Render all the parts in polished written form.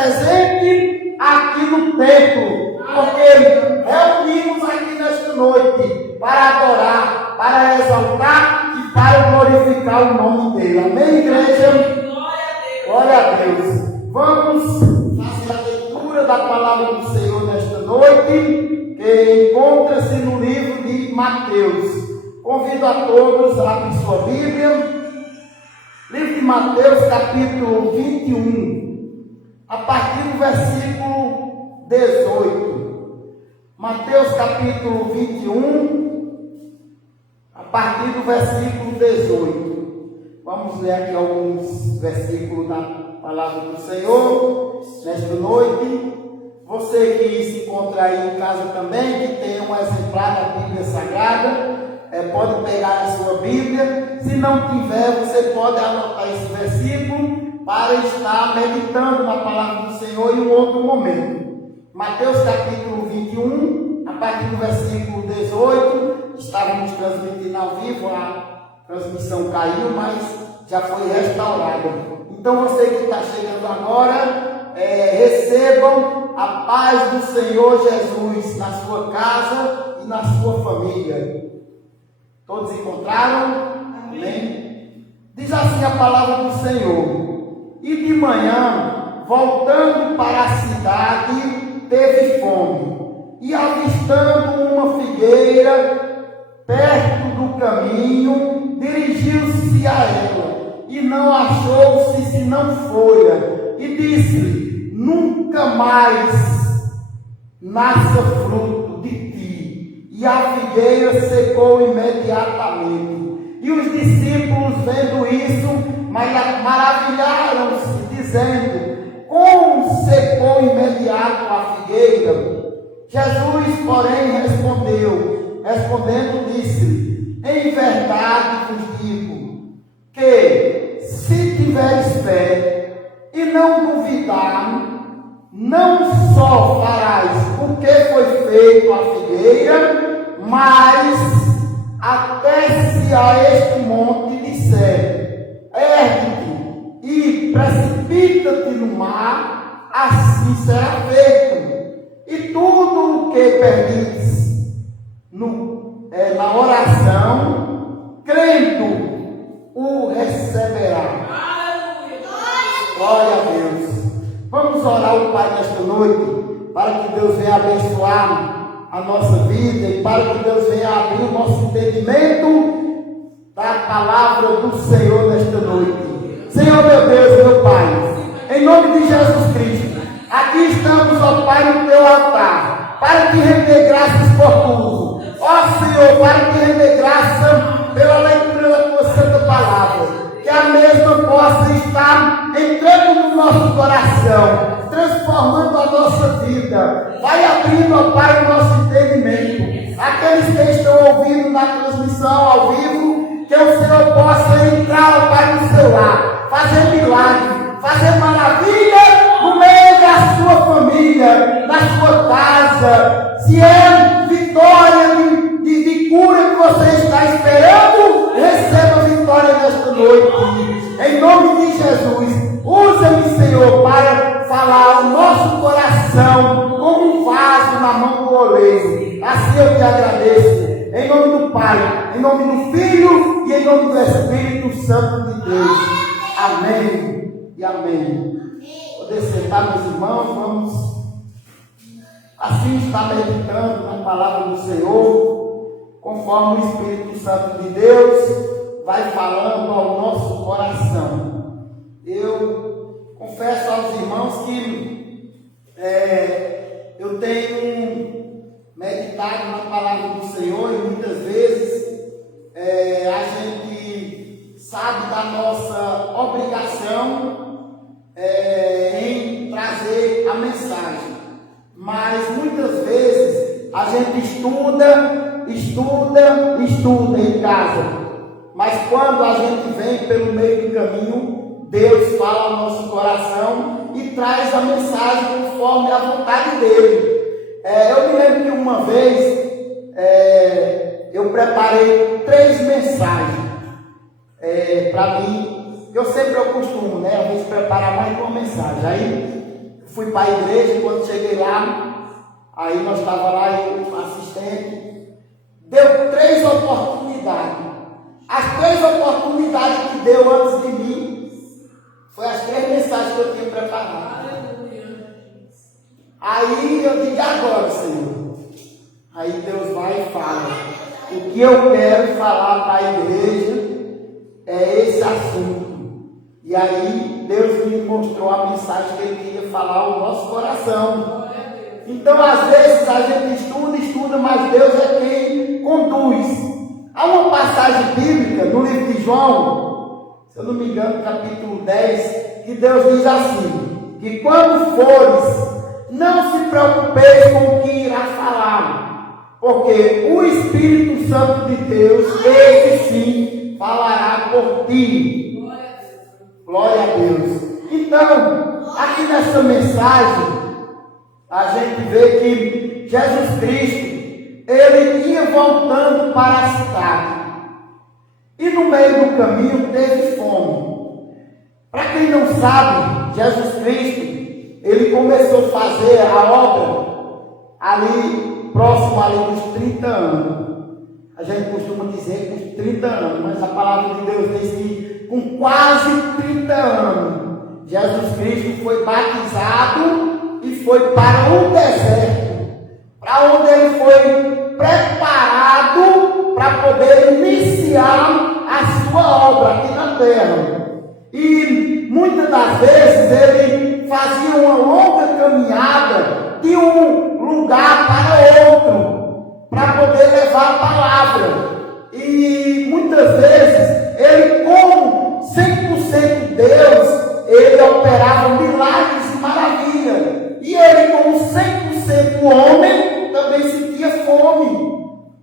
presente aqui no templo, porque reunimos aqui nesta noite para adorar, para exaltar e para glorificar o nome dele. Amém, igreja? Glória a Deus. Vamos fazer a leitura da palavra do Senhor nesta noite, que encontra-se no livro de Mateus. Convido a todos a abrir sua Bíblia. Livro de Mateus, capítulo 21, a partir do versículo 18. Mateus, capítulo 21, a partir do versículo 18. Vamos ler aqui alguns versículos da palavra do Senhor nesta noite. Você que se encontra aí em casa também, que tem um exemplar da Bíblia Sagrada, pode pegar a sua Bíblia. Se não tiver, você pode anotar esse versículo para estar meditando na palavra do Senhor em um outro momento. Mateus capítulo 21, a partir do versículo 18. Estávamos transmitindo ao vivo, a transmissão caiu, mas já foi restaurada. Então você que está chegando agora, recebam a paz do Senhor Jesus na sua casa e na sua família. Todos encontraram? Amém? Diz assim a palavra do Senhor: e de manhã, voltando para a cidade, teve fome, e avistando uma figueira perto do caminho, dirigiu-se a ela, e não achou-se senão folha, e disse-lhe: nunca mais nasça fruto de ti. E a figueira secou imediatamente. E os discípulos, vendo isso, maravilharam-se, dizendo: como secou imediato a figueira? Jesus, porém, respondendo, disse: em verdade vos digo, que se tiveres fé e não duvidar, não só farás o que foi feito à figueira, mas até se a este monte disser: ergue-te e precipita-te no mar, assim será feito. E tudo o que pedis na oração, crendo, o receberá. Glória a Deus. Vamos orar ao Pai nesta noite, para que Deus venha abençoar a nossa vida e para que Deus venha abrir o nosso entendimento da palavra do Senhor nesta noite. Senhor, meu Deus, meu Pai, em nome de Jesus Cristo, aqui estamos, ó Pai, no teu altar, para te render graças por tudo. Ó Senhor, para te render graça pela leitura da tua santa palavra, que a mesma possa estar entrando no nosso coração, transformando a nossa vida. Vai abrindo, ó Pai, o nosso entendimento. Aqueles que estão ouvindo na transmissão ao vivo, que o Senhor possa entrar, ó Pai, no seu lar, fazer milagre, fazer maravilha no meio da sua família, na sua casa. Se é vitória de cura que você está esperando, receba vitória nesta noite. Em nome de Jesus, usa-me, Senhor, para falar ao nosso coração como um vaso na mão do oleiro. Assim eu te agradeço. Em nome do Pai, em nome do Filho e em nome do Espírito Santo de Deus. Amém e amém. Poder sentar, meus irmãos, vamos assim estar meditando na palavra do Senhor, conforme o Espírito Santo de Deus vai falando ao nosso coração. Eu confesso aos irmãos que eu tenho meditado na palavra do Senhor, e muitas vezes a gente sabe da nossa obrigação em trazer a mensagem, mas muitas vezes a gente estuda em casa, mas quando a gente vem pelo meio do caminho, Deus fala ao nosso coração e traz a mensagem conforme a vontade dele. Eu me lembro que uma vez eu preparei 3 mensagens para mim. Eu costumo, às vezes preparar mais de uma mensagem. Aí fui para a igreja, quando cheguei lá, aí nós estávamos lá e o assistente deu 3 oportunidades. As 3 oportunidades que deu antes de mim foi as 3 mensagens que eu tinha preparado. Aí eu digo, agora, Senhor? Aí Deus vai e fala, o que eu quero falar para a igreja é esse assunto. E aí Deus me mostrou a mensagem que Ele queria falar ao nosso coração. Então, às vezes, a gente estuda, mas Deus é quem conduz. Há uma passagem bíblica no livro de João, se eu não me engano, capítulo 10, que Deus diz assim, que quando fores, não se preocupeis com o que irá falar, porque o Espírito Santo de Deus, esse sim, falará por ti. Glória a Deus. Então, aqui nessa mensagem, a gente vê que Jesus Cristo, Ele ia voltando para a cidade. E no meio do caminho teve fome. Para quem não sabe, Jesus Cristo, Ele começou a fazer a obra ali, próximo ali dos 30 anos. A gente costuma dizer que os 30 anos, mas a palavra de Deus diz que com quase 30 anos, Jesus Cristo foi batizado e foi para o deserto, para onde Ele foi preparado para poder iniciar a sua obra aqui na terra. E muitas das vezes Ele fazia uma longa caminhada de um lugar para outro, para poder levar a palavra. E muitas vezes Ele, como 100% Deus, Ele operava milagres e maravilhas. E Ele, como 100% homem, também sentia fome,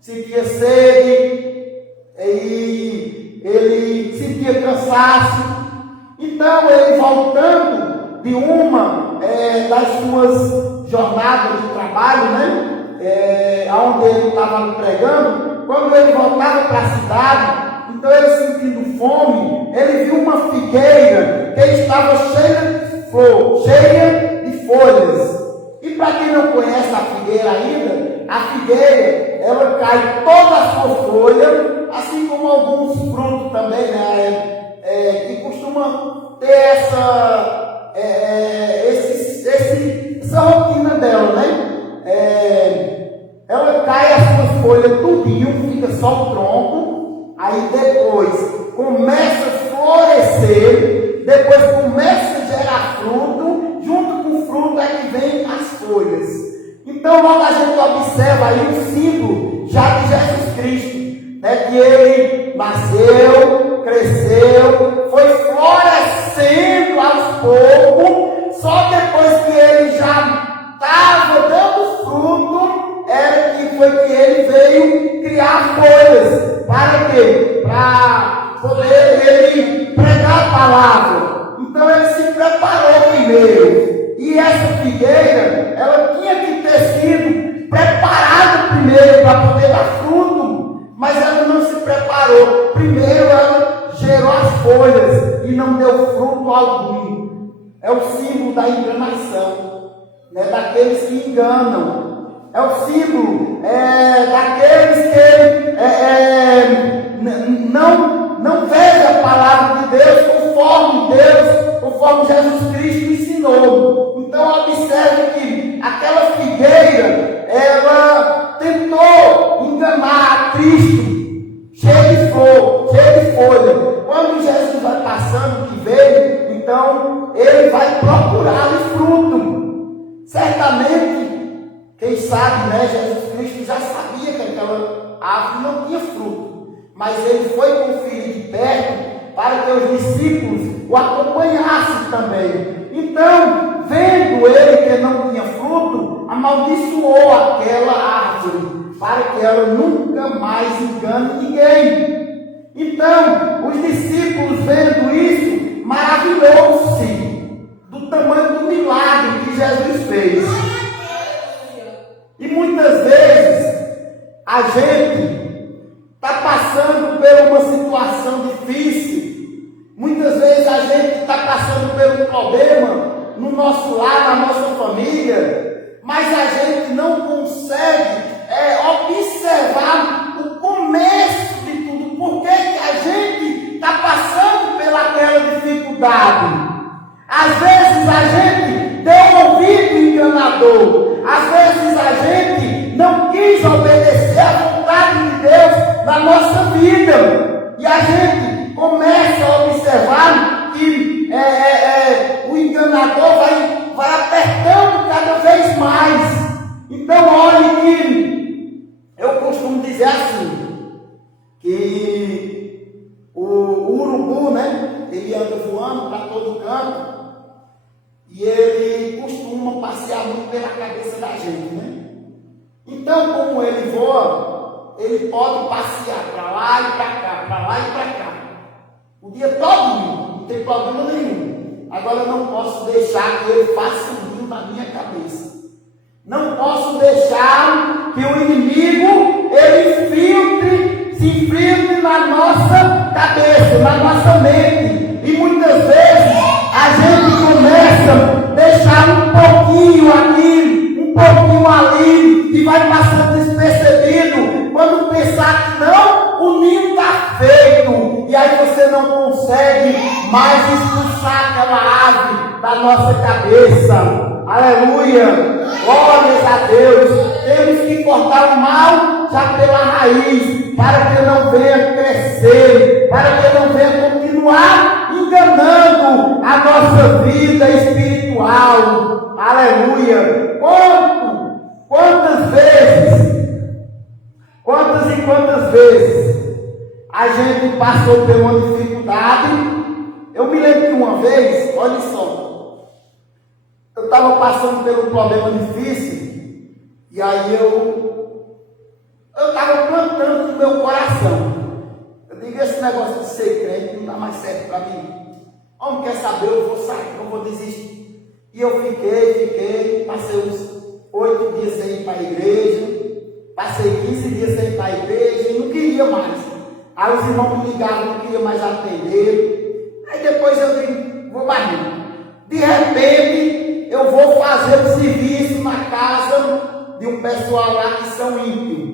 sentia sede, e Ele sentia cansaço. Então, Ele voltando de uma das suas jornadas de trabalho, onde Ele estava pregando, quando Ele voltava para a cidade, então Ele sentindo fome, Ele viu uma figueira que estava cheia de flor, cheia de folhas. E para quem não conhece a figueira ainda, a figueira, ela cai toda a sua folha, assim como alguns frutos também, que costumam ter essa rotina dela, ela cai as suas folhas tudinho, fica só o tronco, aí depois começa a florescer, depois começa a gerar fruto, junto com o fruto é que vem as folhas. Então logo a gente observa aí o símbolo já de Jesus Cristo, que Ele nasceu, cresceu, foi florescendo aos poucos, só depois que Ele já estava dando fruto, foi que Ele veio criar folhas. Para quê? Para poder Ele pregar a palavra. Então Ele se preparou primeiro. E essa figueira, ela tinha que ter sido preparada primeiro para poder dar fruto. Mas ela não se preparou. Primeiro ela gerou as folhas e não deu fruto algum. É o símbolo da enganação, daqueles que enganam. É o símbolo daqueles que não veem a palavra de Deus conforme Jesus Cristo ensinou. Então observe que aquela figueira, ela tentou enganar a Cristo, cheio de flor, cheio de folha. Quando Jesus vai passando, que veio, então Ele vai procurar o fruto. Certamente, quem sabe, Jesus Cristo já sabia que aquela árvore não tinha fruto, mas Ele foi conferir de perto para que os discípulos o acompanhassem também. Então, vendo Ele que não tinha fruto, amaldiçoou aquela árvore, para que ela nunca mais engane ninguém. Então, os discípulos vendo isso, maravilhou-se do tamanho do milagre que Jesus fez. E muitas vezes a gente está passando por uma situação difícil. Muitas vezes a gente está passando por um problema no nosso lar, na nossa família, mas a gente não consegue observar o começo de tudo. Por que a gente está passando pelaquela dificuldade? Às vezes a gente deu ouvido enganador, às vezes a gente não quis obedecer à vontade de Deus na nossa vida, e a gente começa a observar que o enganador vai apertando cada vez mais. Então, olhe que eu costumo dizer assim, que o urubu, né, ele anda voando para todo canto, e ele costuma passear muito pela cabeça da gente, né? Então, como ele voa, ele pode passear para lá e para cá, para lá e para cá, o dia todo, não tem problema nenhum. Agora, eu não posso deixar que ele faça um ninho na minha cabeça. Não posso deixar que o inimigo, ele se infiltre na nossa cabeça, na nossa mente. E muitas vezes, a gente começa a deixar um pouquinho aqui, um pouquinho ali, e vai passando despercebido. Quando pensar que não, o ninho está feito, e aí você não consegue mais expulsar aquela ave da nossa cabeça. Aleluia! Glórias a Deus! Temos que cortar o mal já pela raiz, para que não venha crescer, para que não venha continuar enganando a nossa vida espiritual. Aleluia! Quantas vezes a gente passou por uma dificuldade? Eu me lembro que uma vez, olha só, eu estava passando por um problema difícil, e aí eu estava plantando no meu coração. Eu digo, esse negócio de ser crente não dá mais certo para mim. Homem, quer saber, eu vou sair, eu vou desistir. E eu fiquei, passei uns 8 dias sem ir para a igreja, passei 15 dias sem ir para a igreja e não queria mais. Aí os irmãos me ligaram, não queria mais atender. Aí depois eu digo, vou mais não. De repente, eu vou fazer um serviço na casa de um pessoal lá que são íntimos.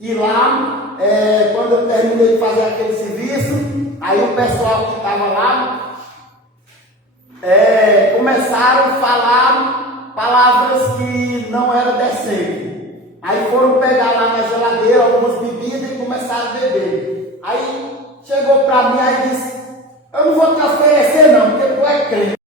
E lá, quando eu terminei de fazer aquele serviço, aí o pessoal que estava lá começaram a falar palavras que não eram decentes. Aí foram pegar lá na geladeira algumas bebidas e começaram a beber. Aí chegou para mim e disse, eu não vou te oferecer não, porque tu é crente.